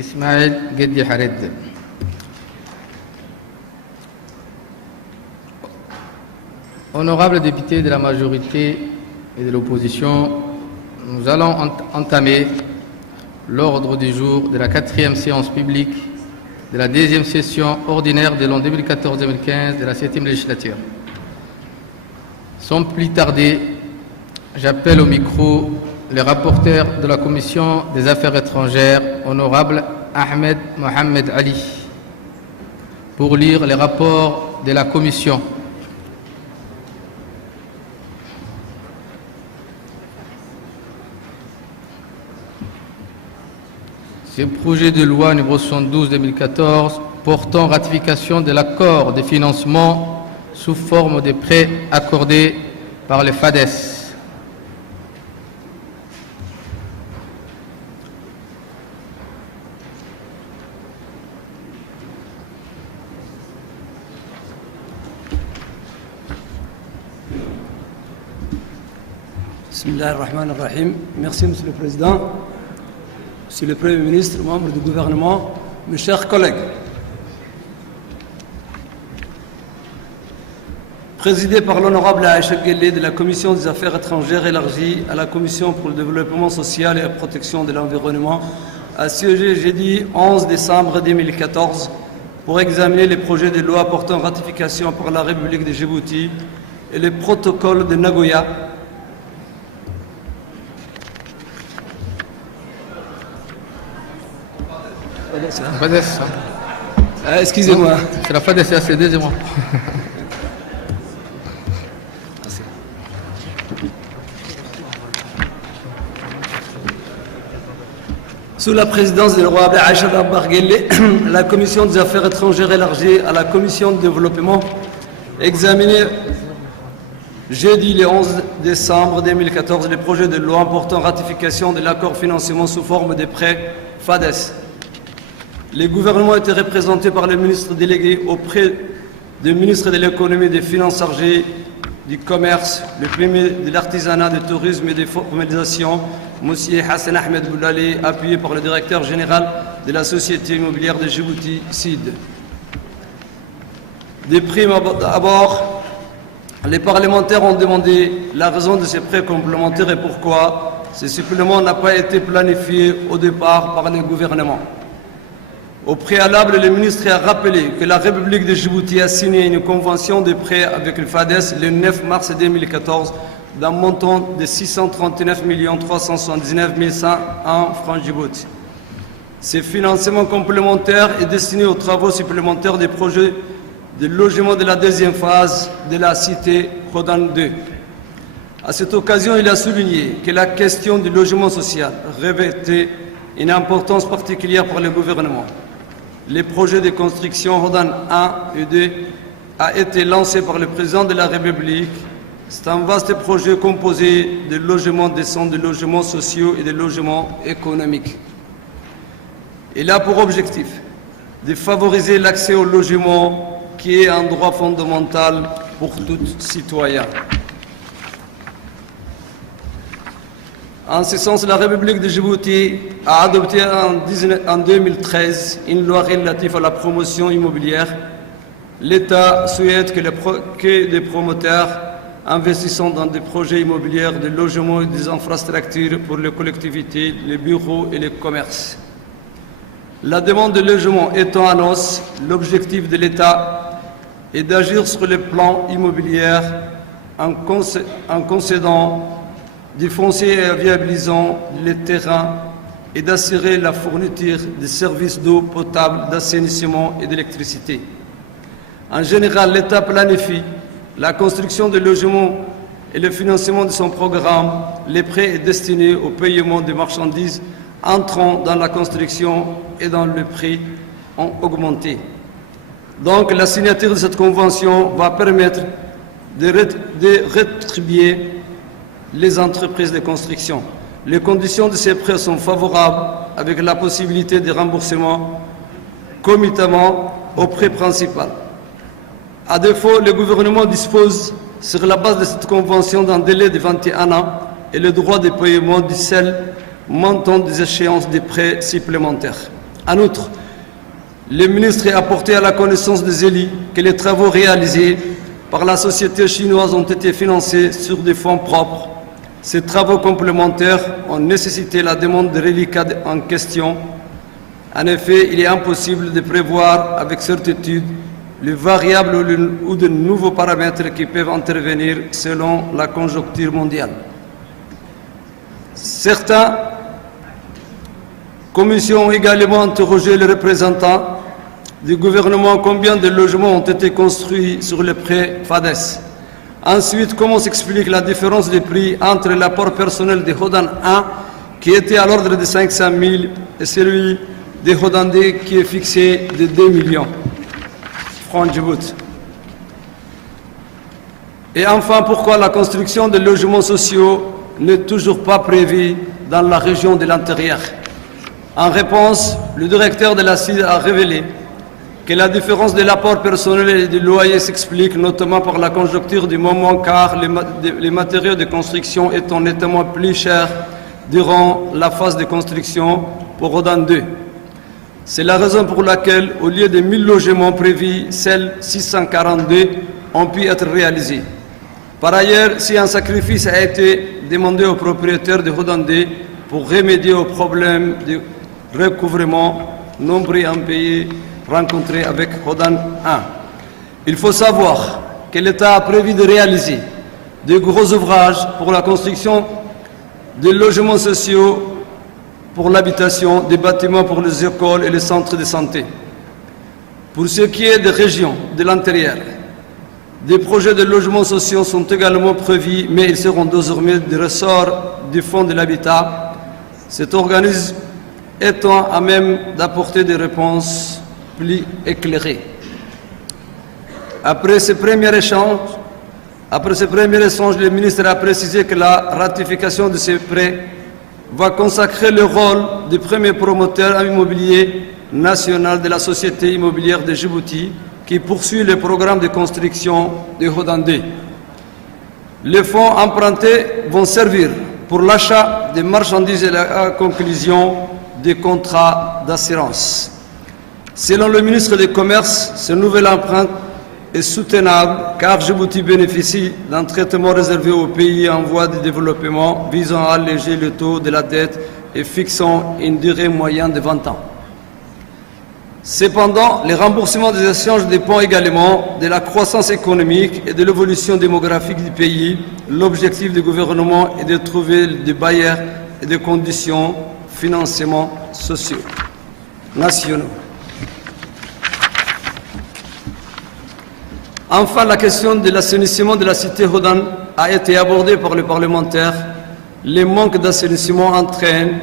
Ismaël Guedi Hared. Honorables députés de la majorité et de l'opposition, nous allons entamer l'ordre du jour de la 4e séance publique de la 2e session ordinaire de l'an 2014-2015 de la 7e législature. Sans plus tarder, j'appelle au micro le rapporteur de la Commission des Affaires étrangères, honorable Ahmed Mohamed Ali, pour lire les rapports de la Commission. Ce projet de loi numéro 72-2014 portant ratification de l'accord de financement sous forme de prêts accordés par le FADES. Bismillahirrahmanirrahim. Merci, Monsieur le Président, Monsieur le Premier ministre, membres du gouvernement, mes chers collègues. Présidé par l'honorable Aïcha Guelleh de la Commission des Affaires étrangères élargie à la Commission pour le développement social et la protection de l'environnement, a siégé jeudi 11 décembre 2014 pour examiner les projets de loi portant ratification par la République de Djibouti et le protocole de Nagoya excusez-moi. C'est la FADES, c'est deuxièmement. Sous la présidence de l'honorable Aïcha Guelleh, la Commission des Affaires étrangères élargie à la Commission de développement examiné jeudi le 11 décembre 2014 les projets de loi portant ratification de l'accord financement sous forme de prêts FADES. Le gouvernement était représenté par le ministre délégué auprès du ministre de l'économie et des finances chargé du commerce, le premier de l'artisanat, du tourisme et des formalisations, M. Hassan Ahmed Boulali, appuyé par le directeur général de la Société immobilière de Djibouti, SID. Des primes abord, les parlementaires ont demandé la raison de ces prêts complémentaires et pourquoi ce supplément n'a pas été planifié au départ par le gouvernement. Au préalable, le ministre a rappelé que la République de Djibouti a signé une convention de prêt avec le FADES le 9 mars 2014 d'un montant de 639 379 101 francs Djibouti. Ce financement complémentaire est destiné aux travaux supplémentaires des projets de logement de la deuxième phase de la cité Rodan 2. À cette occasion, il a souligné que la question du logement social revêtait une importance particulière pour le gouvernement. Le projet de construction Rodan 1 et 2 a été lancé par le président de la République. C'est un vaste projet composé de logements décents, de logements sociaux et de logements économiques. Il a pour objectif de favoriser l'accès au logement qui est un droit fondamental pour tout citoyen. En ce sens, la République de Djibouti a adopté en 2013 une loi relative à la promotion immobilière. L'État souhaite que les promoteurs investissant dans des projets immobiliers, de logements et des infrastructures pour les collectivités, les bureaux et les commerces. La demande de logement étant en hausse, l'objectif de l'État est d'agir sur le plan immobilier en concédant du foncier et en viabilisant les terrains et d'assurer la fourniture des services d'eau potable, d'assainissement et d'électricité. En général, l'État planifie la construction de logements et le financement de son programme. Les prêts est destiné au paiement des marchandises entrant dans la construction et dont le prix ont augmenté. Donc, la signature de cette convention va permettre de rétribuer les entreprises de construction. Les conditions de ces prêts sont favorables avec la possibilité de remboursement concomitamment au prêt principal. À défaut, le gouvernement dispose, sur la base de cette convention, d'un délai de 21 ans et le droit de paiement du seul montant des échéances des prêts supplémentaires. En outre, le ministre a porté à la connaissance des élus que les travaux réalisés par la société chinoise ont été financés sur des fonds propres. Ces travaux complémentaires ont nécessité la demande de reliquats en question. En effet, il est impossible de prévoir avec certitude les variables ou de nouveaux paramètres qui peuvent intervenir selon la conjoncture mondiale. Certaines commissions ont également interrogé les représentants du gouvernement combien de logements ont été construits sur le prêt FADES. Ensuite, comment s'explique la différence de prix entre l'apport personnel de Hodan 1, qui était à l'ordre de 500 000, et celui de Hodan 2, qui est fixé de 2 millions francs Djibouti. Et enfin, pourquoi la construction de logements sociaux n'est toujours pas prévue dans la région de l'intérieur? En réponse, le directeur de la CID a révélé que la différence de l'apport personnel et du loyer s'explique notamment par la conjoncture du moment, car les matériaux de construction étant nettement plus chers durant la phase de construction pour Hodan 2. C'est la raison pour laquelle, au lieu de 1000 logements prévus, seuls 642 ont pu être réalisés. Par ailleurs, si un sacrifice a été demandé aux propriétaires de Hodan 2 pour remédier aux problèmes de recouvrement nombreux impayés rencontrés avec Hodan 1. Il faut savoir que l'État a prévu de réaliser de gros ouvrages pour la construction de logements sociaux pour l'habitation, des bâtiments pour les écoles et les centres de santé. Pour ce qui est des régions de l'intérieur, des projets de logements sociaux sont également prévus, mais ils seront désormais du ressort du Fonds de l'habitat, cet organisme étant à même d'apporter des réponses plus éclairées. Après ce premier échange, le ministre a précisé que la ratification de ces prêts va consacrer le rôle du premier promoteur immobilier national de la Société immobilière de Djibouti, qui poursuit le programme de construction de Hodan 2. Les fonds empruntés vont servir pour l'achat des marchandises et la conclusion des contrats d'assurance. Selon le ministre du Commerce, ce nouvel emprunt est soutenable car Djibouti bénéficie d'un traitement réservé aux pays en voie de développement visant à alléger le taux de la dette et fixant une durée moyenne de 20 ans. Cependant, le remboursement des échanges dépend également de la croissance économique et de l'évolution démographique du pays. L'objectif du gouvernement est de trouver des bailleurs et des conditions de financement sociaux nationaux. Enfin, la question de l'assainissement de la cité Hodan a été abordée par les parlementaires. Les manques d'assainissement entraînent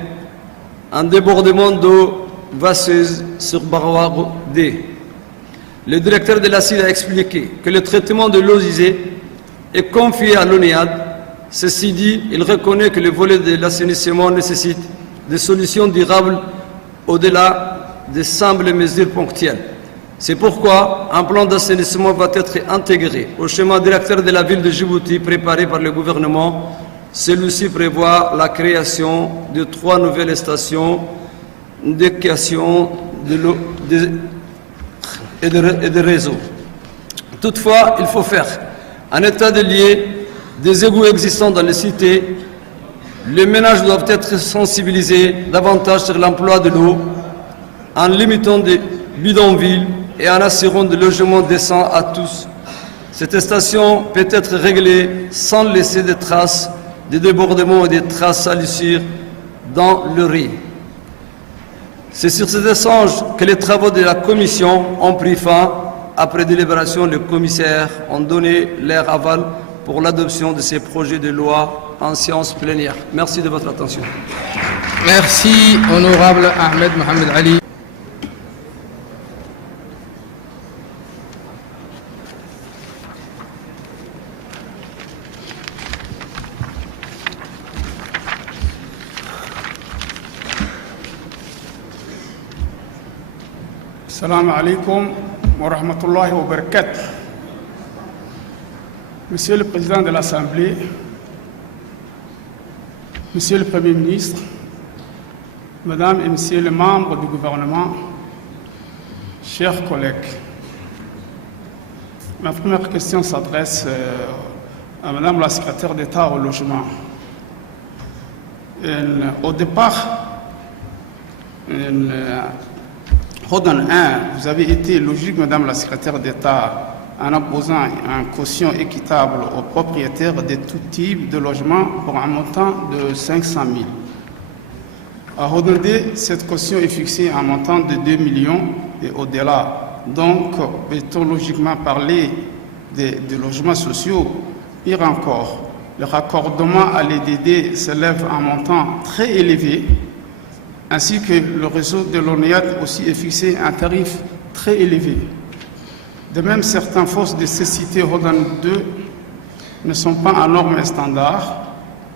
un débordement d'eau vasseuse sur Barwa D. Le directeur de la CID a expliqué que le traitement de l'eau usée est confié à l'ONIAD. Ceci dit, il reconnaît que le volet de l'assainissement nécessite des solutions durables au-delà des simples mesures ponctuelles. C'est pourquoi un plan d'assainissement va être intégré au schéma directeur de la ville de Djibouti préparé par le gouvernement. Celui-ci prévoit la création de 3 nouvelles stations d'équation de l'eau et de réseaux. Toutefois, il faut faire un état des lieux des égouts existants dans les cités. Les ménages doivent être sensibilisés davantage sur l'emploi de l'eau en limitant des bidonvilles et en assurant des logements décents à tous. Cette station peut être réglée sans laisser de traces de débordements et de traces salissures dans le riz. C'est sur ces échanges que les travaux de la commission ont pris fin. Après délibération, les commissaires ont donné leur aval pour l'adoption de ces projets de loi en séance plénière. Merci de votre attention. Merci, honorable Ahmed Mohamed Ali. Assalamu alaikum wa rahmatullahi wa barakatuh. Monsieur le Président de l'Assemblée, Monsieur le Premier ministre, Mesdames et Messieurs les membres du gouvernement, chers collègues, ma première question s'adresse à Madame la secrétaire d'État au logement. Au départ, Rodan 1, vous avez été logique, Madame la secrétaire d'État, en imposant un caution équitable aux propriétaires de tout type de logement pour un montant de 500 000. À Rodan 2, cette caution est fixée à un montant de 2 millions et au-delà. Donc, peut-on logiquement parler de logements sociaux? Pire encore, le raccordement à l'EDD s'élève à un montant très élevé, ainsi que le réseau de l'ONEAD aussi est fixé à un tarif très élevé. De même, certaines fosses de cécité Rodan 2 ne sont pas en normes et standards,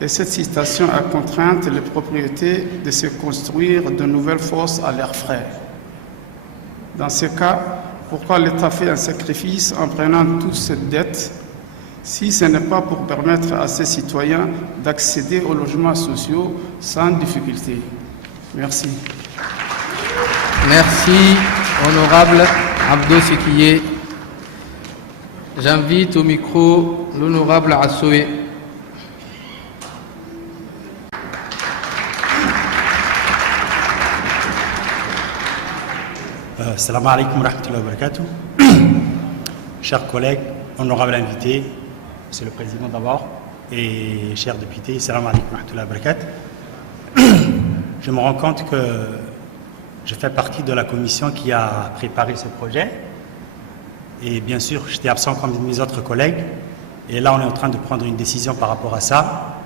et cette situation a contraint les propriétés de se construire de nouvelles fosses à leurs frais. Dans ce cas, pourquoi l'État fait un sacrifice en prenant toute cette dette si ce n'est pas pour permettre à ses citoyens d'accéder aux logements sociaux sans difficulté? Merci. Merci, honorable Abdo Sekiye. J'invite au micro l'honorable Assoué. Salam alaikum wa rahmatullahi wa barakatuh. Chers collègues, honorables invités, Monsieur le Président d'abord, et chers députés, salam alaikum wa rahmatullahi wa barakatuh. Je me rends compte que je fais partie de la commission qui a préparé ce projet. Et bien sûr, j'étais absent comme mes autres collègues. Et là, on est en train de prendre une décision par rapport à ça.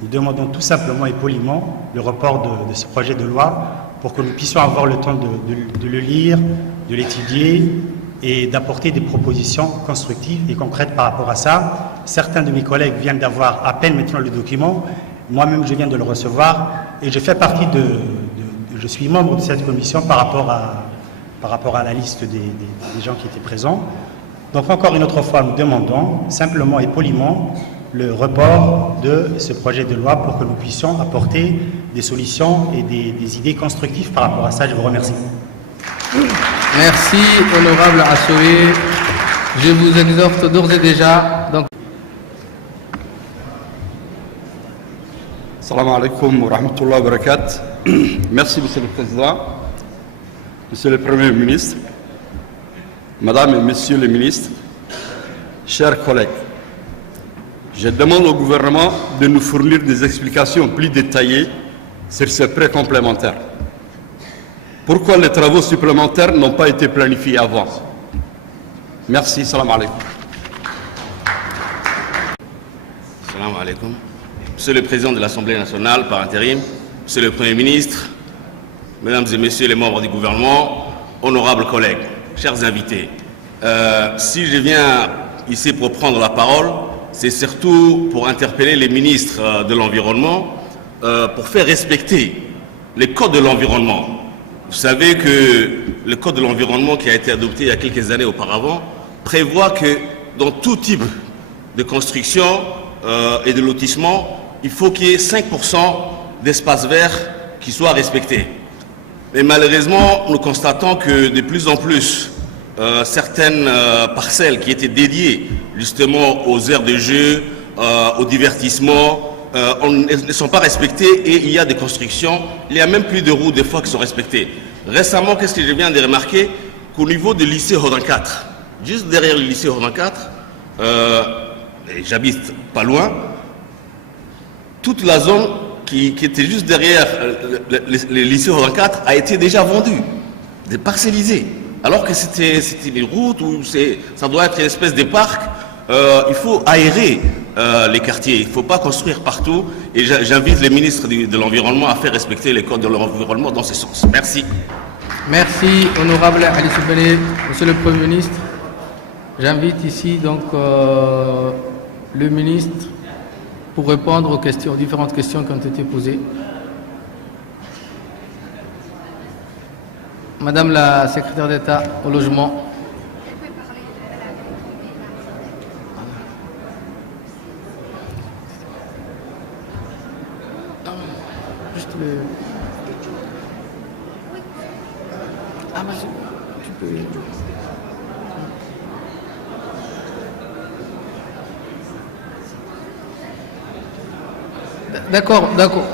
Nous demandons tout simplement et poliment le report de ce projet de loi pour que nous puissions avoir le temps de le lire, de l'étudier et d'apporter des propositions constructives et concrètes par rapport à ça. Certains de mes collègues viennent d'avoir à peine maintenant le document. Moi-même, je viens de le recevoir et je fais partie je suis membre de cette commission par rapport à la liste des gens qui étaient présents. Donc encore une autre fois, nous demandons simplement et poliment le report de ce projet de loi pour que nous puissions apporter des solutions et des idées constructives par rapport à ça. Je vous remercie. Merci, honorable Assoué. Je vous exhorte d'ores et déjà. Salam alaikum wa rahmatullahi wa barakatuh. Merci, Monsieur le Président, Monsieur le Premier ministre, Madame et Messieurs les ministres, chers collègues. Je demande au gouvernement de nous fournir des explications plus détaillées sur ces prêts complémentaires. Pourquoi les travaux supplémentaires n'ont pas été planifiés avant? Merci, salam alaikum. Salam alaikum. Monsieur le Président de l'Assemblée nationale par intérim, Monsieur le Premier ministre, Mesdames et Messieurs les membres du gouvernement, honorables collègues, chers invités, si je viens ici pour prendre la parole, c'est surtout pour interpeller les ministres de l'Environnement pour faire respecter les codes de l'environnement. Vous savez que le code de l'environnement qui a été adopté il y a quelques années auparavant prévoit que dans tout type de construction et de lotissement, il faut qu'il y ait 5% d'espace vert qui soit respecté. Mais malheureusement, nous constatons que de plus en plus, certaines parcelles qui étaient dédiées justement aux aires de jeu, au divertissement, ne sont pas respectées et il y a des constructions, il n'y a même plus de routes des fois qui sont respectées. Récemment, qu'est-ce que je viens de remarquer? Qu'au niveau du lycée Rodan 4, juste derrière le lycée Rodan 4, j'habite pas loin, toute la zone qui était juste derrière le lycée Rodan 4 a été déjà vendue, déparcellisée. Alors que c'était des routes où ça doit être une espèce de parc. Il faut aérer les quartiers, il ne faut pas construire partout. Et j'invite les ministres de l'Environnement à faire respecter les codes de l'environnement dans ce sens. Merci. Merci, honorable Ali Soubele. Monsieur le Premier ministre, j'invite ici donc le ministre pour répondre aux questions, aux différentes questions qui ont été posées. Madame la secrétaire d'État au logement. D'accord, d'accord.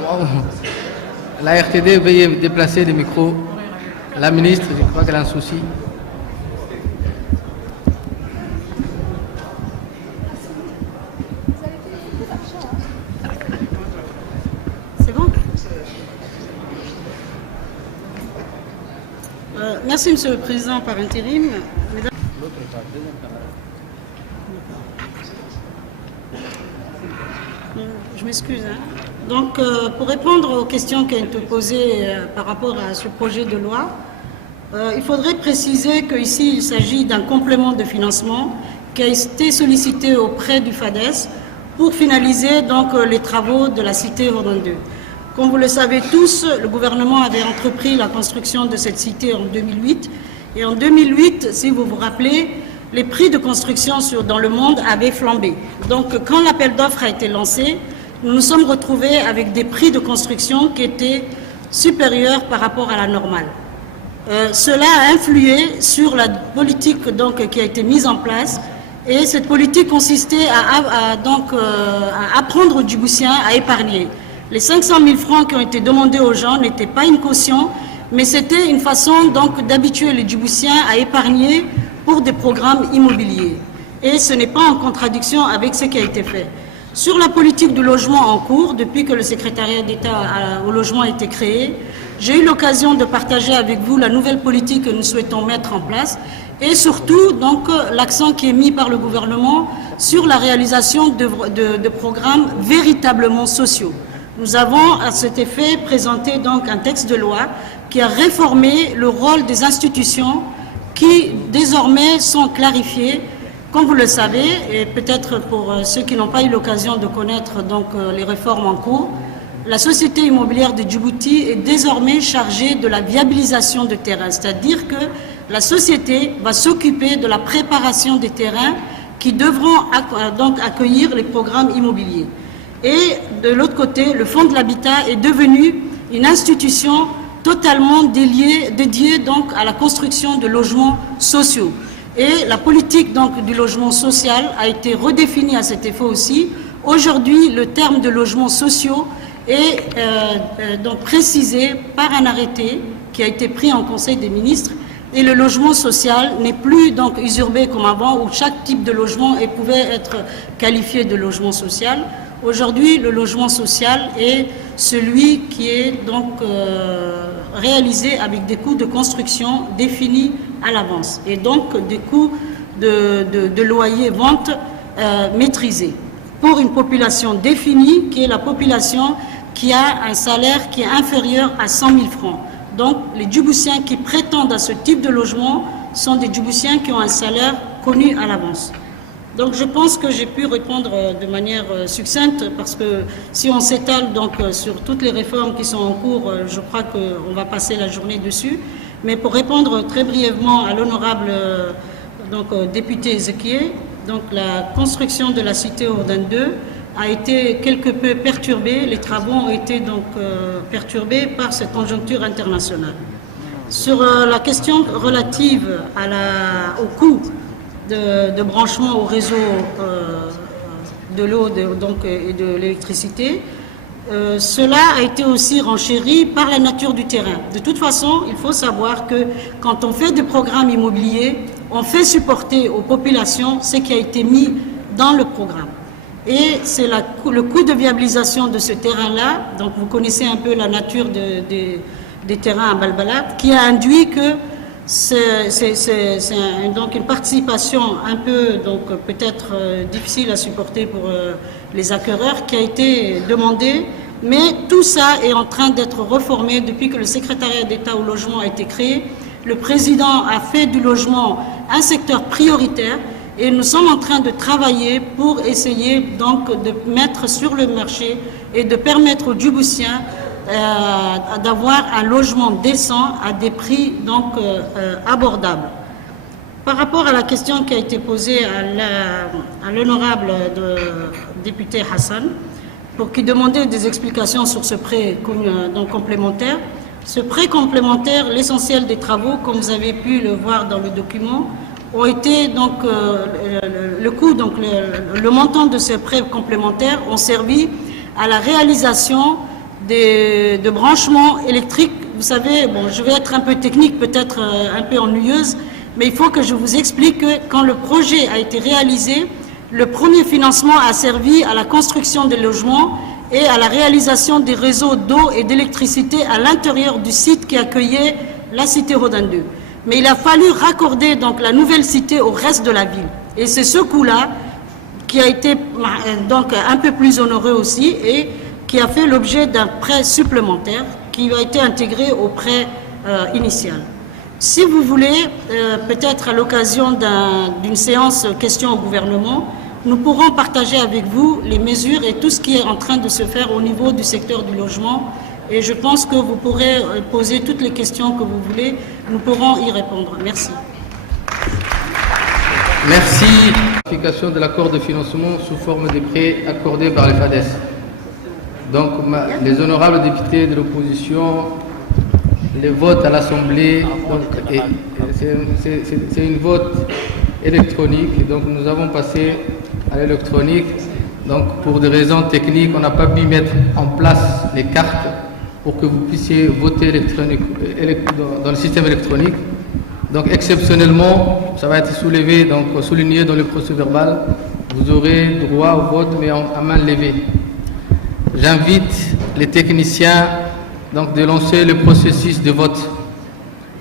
La RTD, veuillez déplacer le micro. La ministre, je crois qu'elle a un souci. C'est bon? Merci, Monsieur le Président, par intérim. Mesdames... Je m'excuse. Donc, pour répondre aux questions qui ont été posées par rapport à ce projet de loi, il faudrait préciser qu'ici, il s'agit d'un complément de financement qui a été sollicité auprès du FADES pour finaliser donc, les travaux de la cité Ordonne 2. Comme vous le savez tous, le gouvernement avait entrepris la construction de cette cité en 2008. Et en 2008, si vous vous rappelez, les prix de construction dans le monde avaient flambé. Donc, quand l'appel d'offres a été lancé, nous nous sommes retrouvés avec des prix de construction qui étaient supérieurs par rapport à la normale. Cela a influé sur la politique donc, qui a été mise en place. Et cette politique consistait à apprendre aux Djiboutiens à épargner. Les 500 000 francs qui ont été demandés aux gens n'étaient pas une caution, mais c'était une façon donc d'habituer les Djiboutiens à épargner pour des programmes immobiliers. Et ce n'est pas en contradiction avec ce qui a été fait. Sur la politique du logement en cours, depuis que le secrétariat d'État au logement a été créé, j'ai eu l'occasion de partager avec vous la nouvelle politique que nous souhaitons mettre en place et surtout donc l'accent qui est mis par le gouvernement sur la réalisation de programmes véritablement sociaux. Nous avons à cet effet présenté donc un texte de loi qui a réformé le rôle des institutions qui désormais sont clarifiées. Comme vous le savez, et peut-être pour ceux qui n'ont pas eu l'occasion de connaître donc, les réformes en cours, la Société immobilière de Djibouti est désormais chargée de la viabilisation de terrains, c'est-à-dire que la société va s'occuper de la préparation des terrains qui devront donc accueillir les programmes immobiliers. Et de l'autre côté, le Fonds de l'habitat est devenu une institution totalement dédiée donc à la construction de logements sociaux. Et la politique donc, du logement social a été redéfinie à cet effet aussi. Aujourd'hui, le terme de logements sociaux est donc précisé par un arrêté qui a été pris en Conseil des ministres. Et le logement social n'est plus donc usurpé comme avant, où chaque type de logement pouvait être qualifié de logement social. Aujourd'hui, le logement social est celui qui est donc réalisé avec des coûts de construction définis à l'avance et donc des coûts de loyer vente maîtrisés pour une population définie qui est la population qui a un salaire qui est inférieur à 100 000 francs. Donc les Djiboutiens qui prétendent à ce type de logement sont des Djiboutiens qui ont un salaire connu à l'avance. Donc je pense que j'ai pu répondre de manière succincte parce que si on s'étale donc sur toutes les réformes qui sont en cours, je crois qu'on va passer la journée dessus. Mais pour répondre très brièvement à l'honorable député Ezekiel, donc la construction de la cité Ordonne 2 a été quelque peu perturbée. Les travaux ont été donc perturbés par cette conjoncture internationale. Sur la question relative au coût de branchement au réseau de l'eau et de l'électricité, cela a été aussi renchéri par la nature du terrain. De toute façon, il faut savoir que quand on fait des programmes immobiliers, on fait supporter aux populations ce qui a été mis dans le programme. Et c'est le coût de viabilisation de ce terrain-là, donc vous connaissez un peu la nature des terrains à Balbalat, qui a induit que c'est donc une participation un peu peut-être difficile à supporter pour les acquéreurs qui a été demandée, mais tout ça est en train d'être reformé depuis que le secrétariat d'État au logement a été créé. Le président a fait du logement un secteur prioritaire et nous sommes en train de travailler pour essayer donc de mettre sur le marché et de permettre aux Djiboutiens d'avoir un logement décent à des prix donc abordables. Par rapport à la question qui a été posée à l'honorable député Hassan, pour qui demandait des explications sur ce prêt donc complémentaire, Ce prêt complémentaire, l'essentiel des travaux, comme vous avez pu le voir dans le document, ont été donc le montant de ce prêt complémentaire ont servi à la réalisation de branchements électriques. Vous savez, bon, je vais être un peu technique, peut-être un peu ennuyeuse, mais il faut que je vous explique que quand le projet a été réalisé, le premier financement a servi à la construction des logements et à la réalisation des réseaux d'eau et d'électricité à l'intérieur du site qui accueillait la cité Rodin 2. Mais il a fallu raccorder donc la nouvelle cité au reste de la ville. Et c'est ce coût-là qui a été donc un peu plus onéreux aussi et qui a fait l'objet d'un prêt supplémentaire qui a été intégré au prêt initial. Si vous voulez, peut-être à l'occasion d'une séance questions au gouvernement, nous pourrons partager avec vous les mesures et tout ce qui est en train de se faire au niveau du secteur du logement. Et je pense que vous pourrez poser toutes les questions que vous voulez. Nous pourrons y répondre. Merci. Merci. Ratification de l'accord de financement sous forme de prêts accordés par les FADES. Donc, les honorables députés de l'opposition, les votes à l'Assemblée, c'est une vote électronique. Donc, nous avons passé à l'électronique. Donc, pour des raisons techniques, on n'a pas pu mettre en place les cartes pour que vous puissiez voter dans le système électronique. Donc, exceptionnellement, ça va être soulevé, donc souligné dans le procès-verbal. Vous aurez droit au vote, mais à main levée. J'invite les techniciens donc, de lancer le processus de vote.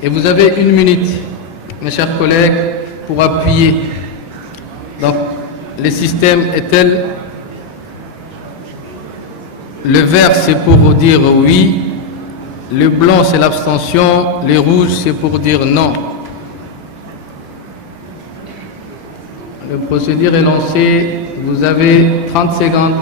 Et vous avez 1 minute, mes chers collègues, pour appuyer. Donc, le système est tel. Le vert, c'est pour dire oui. Le blanc, c'est l'abstention. Le rouge, c'est pour dire non. Le procédure est lancé. Vous avez 30 secondes.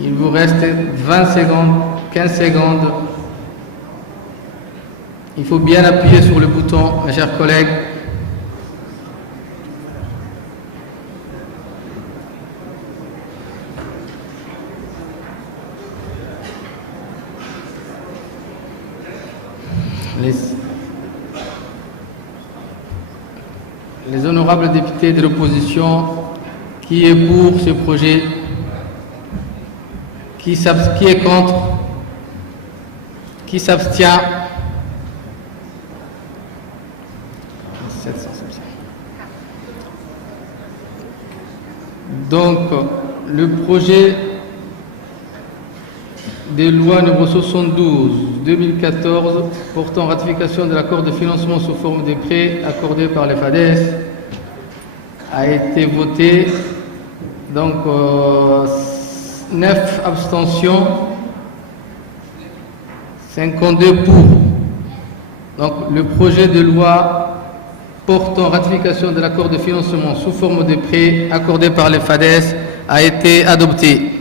Il vous reste 20 secondes, 15 secondes. Il faut bien appuyer sur le bouton, mes chers collègues. Les honorables députés de l'opposition, qui est pour ce projet? Qui est contre? Qui s'abstient? Donc, le projet de loi numéro 72/2014 portant ratification de l'accord de financement sous forme de prêts accordé par les FADES a été voté. Donc, 9 abstentions, 52 pour. Donc, le projet de loi portant ratification de l'accord de financement sous forme de prêts accordé par les FADES a été adopté.